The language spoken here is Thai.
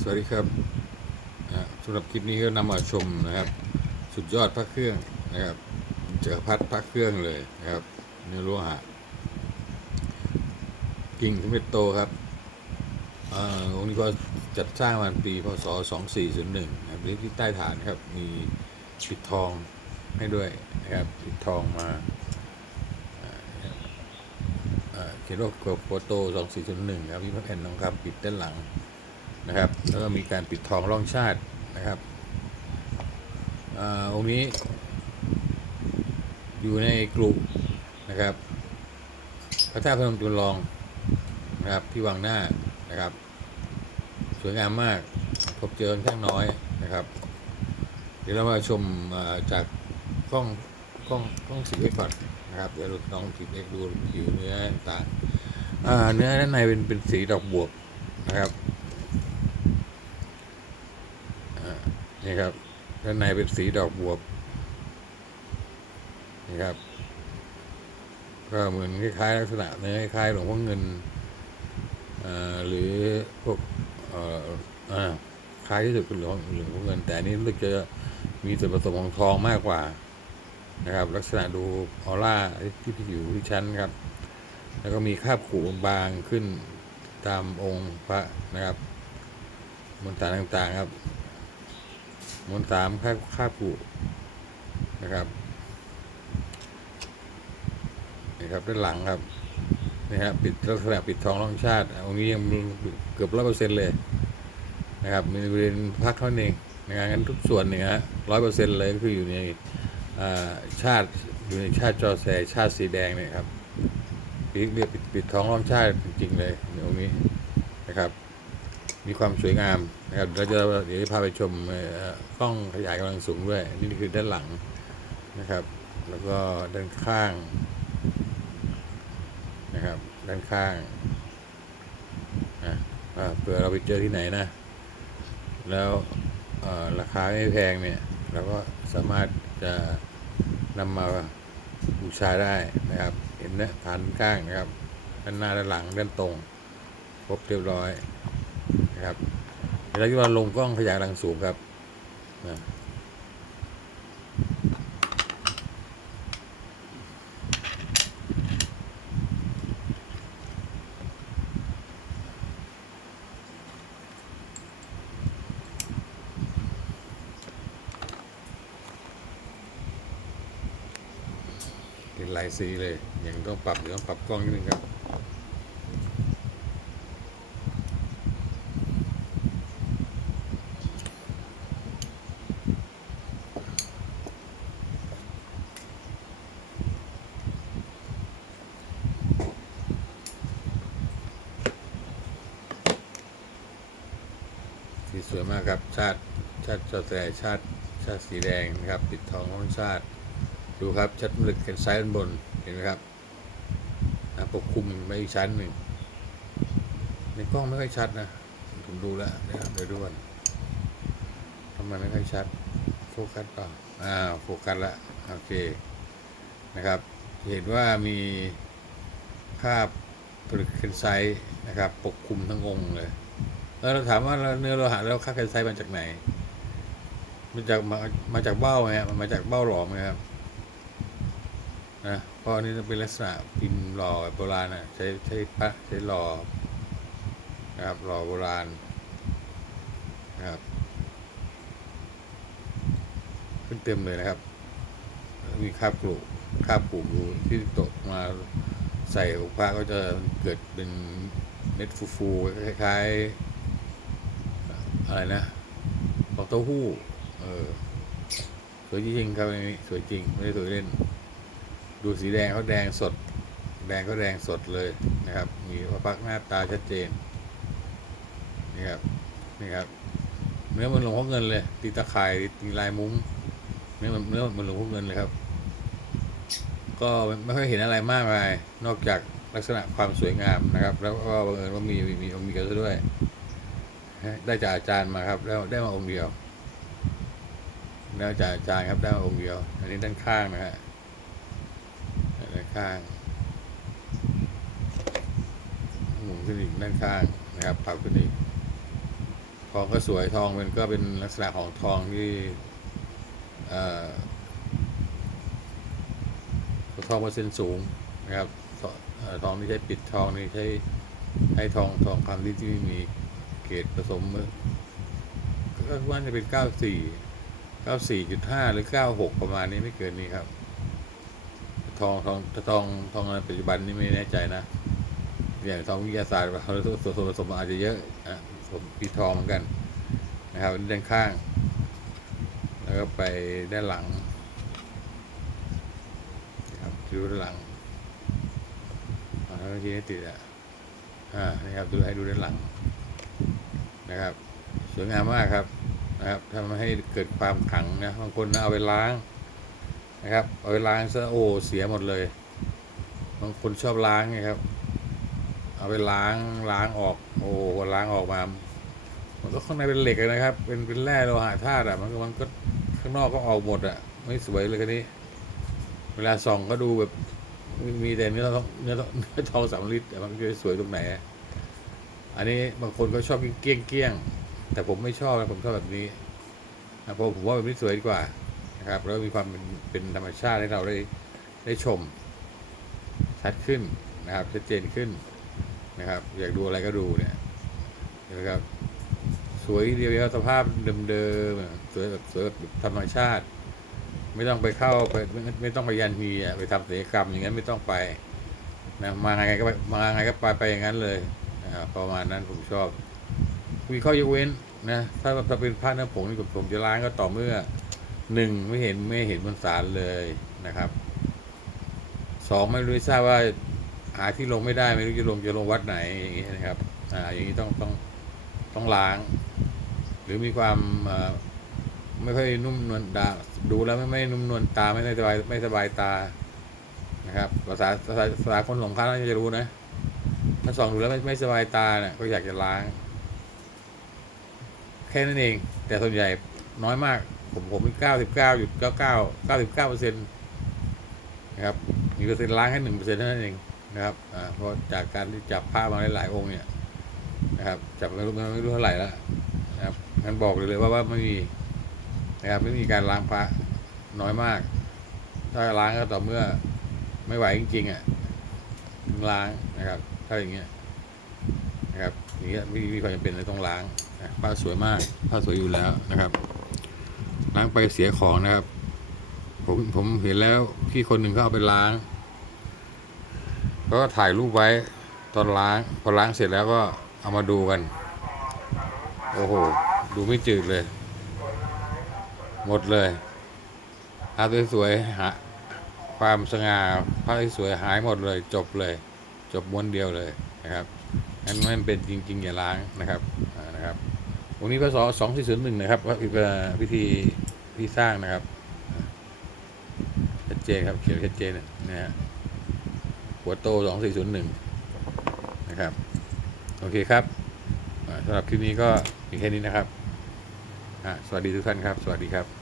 สวัสดีครับสำหรับคลิปนี้ก็นำมาชมนะครับ สุดยอดพระเครื่องนะครับเจักรพรรดิพระเครื่องเลยนะครับเนื้อโลหะกิ่งสมเด็จโตครับองค์นี้ก็จัดสร้างมาปีพศ 2401นะครับที่ใต้ฐานครับมีปิดทองให้ด้วยนะครับปิดทองมาอ่าอ่าเขียนว่าโกโต 2401ครับมีพระแผ่นทองคำปิดด้านหลัง นะครับ แล้วก็มีการปิดทองร่องชาตินะครับอองค์นี้ อยู่ในกลุ่มนะครับ พระธาตุพนมจุลองนะครับที่วังหน้านะครับ สวยงามมากพบเจอค่อนข้างน้อยนะครับ เดี๋ยวเรามาชมาจากกล้องกล้องกล้องสีเอ็กก่อนนะครับเดี๋ยวลองสีเอ็กดูผิวเนื้อต่างเนื้อด้านในเป็นเป็นสีดอกบวบนะครับ นี่ครับด้านในเป็นสีดอกบวบนี่ครับ ก็เหมือนคล้ายๆลักษณะเนื้อคล้ายหลวงพ่อเงินหรือพวกคล้ายที่สุดคือหลวงหลวงพ่อเงิน แต่นี้รู้สึกจะมีส่วนผสมของทองมากกว่านะครับ ลักษณะดูออร่าที่ผิวที่ชั้นครับ แล้วก็มีคาบขูบางขึ้นตามองค์พระนะครับมนตาต่างๆครับ มวลสามค่าค่าผูนะครับนี่ครับด้านหลังครับนี่ครับปิดลักษณะปิดทองร่องชาติองค์นี้ยังเกือบร้อยเปอร์เซ็นต์เลยนะครับมีบริเวณพักเท่านี้ในงานกันทุกส่วนเนี่ยฮะร้อยเปอร์เซ็นต์เลยก็คืออยู่ในชาติอยู่ในชาติจอแสชาติสีแดงเนี่ยครับปิดเรียกปิดปิดทองร่องชาติจริงๆเลยในองค์นี้นะครับ มีความสวยงามนะครับเราจะเดี๋ยวจะพาไปชมกล้องขยายกำลังสูงด้วย นี่คือด้านหลังนะครับ แล้วก็ด้านข้างนะครับ ด้านข้างนะเผื่อเราไปเจอที่ไหนนะ แล้วราคาไม่แพงเนี่ยเราก็สามารถจะนำมาบูชาได้นะครับ เห็นนะฐานข้างนะครับ ด้านหน้าด้านหลังด้านตรงครบเรียบร้อย นะครับเดี๋ยวเราลงกล้องขยายกำลังสูงครับนะเห็นหลายสีเลยยังต้องปรับเดี๋ยวต้องปรับกล้องนิดนึงครับ สีสวยมากครับ ชาติชาติจอแสชาติชาติสีแดงนะครับ ปิดทองของชาติ ดูครับชัดลึกเห็นซ้ายด้านบนเห็นไหมครับปกคลุมไปอีกชั้นหนึ่งในกล้องไม่ค่อยชัดนะผมดูแล้วนะครับเดี๋ยวดูก่อนทำไมไม่ค่อยชัด โฟกัสเปล่าอ่าโฟกัสละโอเคนะครับ เห็นว่ามีภาพผลึกเคนไซต์นะครับ ปกคลุมทั้งองค์เลย แล้วเราถามว่าเนื้อโลหะแล้วค่าเคนไซต์มาจากไหนมาจากมามาจากเบ้าไหมฮะมันมาจากเบ้าหลอมไหมครับนะเพราะอันนี้เป็นลักษณะพิมพ์หล่อโบราณนะใช้ใช้พระใช้หล่อนะครับหล่อโบราณนะครับ ขึ้นเต็มเลยนะครับ มีคาบกรุคาบปูอยู่ที่ตกมาใส่ของพระก็จะเกิดเป็นเม็ดฟูๆคล้ายๆ อะไรนะฟองเต้าหู้ เออ สวยจริงครับอันนี้สวยจริง ไม่ได้สวยเล่น ดูสีแดงเขาแดงสด แดงเขาแดงสดเลยนะครับ มีพระพักหน้าตาชัดเจน นี่ครับ นี่ครับ เนื้อมันหลงพ่อเงินเลย ตีตะข่ายตีลายมุ้ง เนื้อมันเนื้อมันหลงพ่อเงินเลยครับ ก็ไม่ค่อยเห็นอะไรมากมาย นอกจากลักษณะความสวยงามนะครับ แล้วก็บังเอิญว่ามีมีมีองค์เดียวซะด้วย ได้จากอาจารย์มาครับ แล้วได้มาองค์เดียวได้จากอาจารย์ครับได้มาองค์เดียว อันนี้ด้านข้างนะฮะด้านข้างหมุนขึ้นอีกด้านข้างนะครับปรับขึ้นอีกทองก็สวยทองมันก็เป็นลักษณะของทองที่ทองเปอร์เซ็นต์สูงนะครับทองที่ใช้ปิดทองนี่ใช้ใช้ทองทองคำที่ที่มี เกรผสมก็ว่าจะเป็นเก้าสี่เก้าสี่จุดห้าหรือเก้าหกประมาณนี้ไม่เกินนี้ครับ ทองทองทองทองในปัจจุบันนี่ไม่แน่ใจนะอย่างทองวิทยาศาสตร์เขาส่วนผสมอาจจะเยอะอะผมปีทองเหมือนกันนะครับด้านข้าง แล้วก็ไปด้านหลังครับดูด้านหลังเอาทั้งที่ให้ติดอะอ่านี่ครับดูให้ดูด้านหลัง นะครับ สวยงามมากครับนะครับทำให้เกิดความขังนะบางคนนะเอาไปล้างนะครับ เอาไปล้างซะโอ้เสียหมดเลย บางคนชอบล้างไงครับ เอาไปล้างล้างออก โอ้ล้างออกมามันก็ข้างในเป็นเหล็กนะครับ เป็นเป็นแร่โลหะธาตุอะมันก็มันก็ข้างนอกก็ออกหมดอะ ไม่สวยเลยคันนี้ เวลาส่องก็ดูแบบมีแต่เนื้อทองเนื้อทองเนื้องลิดแต่มันจะสวยตรงไหนอะ อันนี้บางคนก็ชอบเกี้ยงเกี้ยงแต่ผมไม่ชอบนะผมชอบแบบนี้นะเพราะผมว่าแบบนี้สวยดีกว่านะครับแล้วมีความเป็นเป็นธรรมชาติให้เราได้ได้ชม ชัดขึ้นนะครับชัดเจนขึ้นนะครับ อยากดูอะไรก็ดูเนี่ยนะครับสวยเดียวสภาพเดิมๆสวยแบบสวยแบบธรรมชาติ ไม่ต้องไปเข้าไปไม่ไม่ต้องไปยันฮีอะไปทำศัลยกรรมอย่างนั้นไม่ต้องไปนะมาไงก็ไปมาไงก็ไปไปอย่างนั้นเลย ประมาณนั้นผมชอบ มีข้อยกเว้นนะถ้าถ้าเป็นผ้าเนื้อผงนี่ผมจะล้างก็ต่อเมื่อหนึ่งไม่เห็นไม่เห็นบนสารเลยนะครับสองไม่รู้ทราบว่าหาที่ลงไม่ได้ไม่รู้จะลงจะลงวัดไหนอย่างนี้นะครับอ่าอย่างนี้ต้องต้องต้องล้าง หรือมีความไม่ค่อยนุ่มนวลตาดูแล้วไม่ไม่นุ่มนวลตาไม่สบายไม่สบายตานะครับภาษาภาษาภาษาคนหลงค้าน่าจะรู้นะ ถ้าส่องดูแล้วไม่ไม่สบายตาเนี่ยก็อยากจะล้าง แค่นั้นเอง แต่ส่วนใหญ่น้อยมาก ผมผมเก้าสิบเก้าจุดเก้าเก้าเก้าสิบเก้าเปอร์เซ็นต์นะครับ มีเปอร์เซ็นต์ล้างแค่หนึ่งเปอร์เซ็นต์เท่านั้นเองนะครับอ่าเพราะจากการที่จับผ้ามาหลายๆองค์เนี่ยนะครับ จับไม่รู้ไม่รู้เท่าไหร่แล้วนะครับงั้นบอกเลยเลยว่าว่าไม่มีนะครับไม่มีการล้างพระน้อยมาก ถ้าล้างก็ต่อเมื่อไม่ไหวจริงๆอะถึงล้างนะครับ ถ้าอย่างเงี้ยนะครับอย่างเงี้ยไม่มีความจำเป็นเลยต้องล้างผ้าสวยมากผ้าสวยอยู่แล้วนะครับ ล้างไปเสียของนะครับ ผมผมเห็นแล้วพี่คนหนึ่งเขาเอาไปล้างเขาก็ถ่ายรูปไว้ตอนล้างพอล้างเสร็จแล้วก็เอามาดูกัน โอ้โห ดูไม่จืดเลย หมดเลยภาพสวยๆหาความสง่าภาพสวยหายหมดเลยจบเลย จบม้วนเดียวเลยนะครับงั้นมันเป็นจริง ๆ อย่าล้างนะครับนะครับวันนี้พศสองสี่ศูนย์หนึ่งนะครับว่าพิธีที่สร้างนะครับชัดเจนครับเขียนชัดเจนนะฮะหัวโตสองสี่ศูนย์หนึ่งนะครับ โอเคครับสำหรับคลิปนี้ก็มีแค่นี้นะครับสวัสดีทุกท่านครับ สวัสดีครับ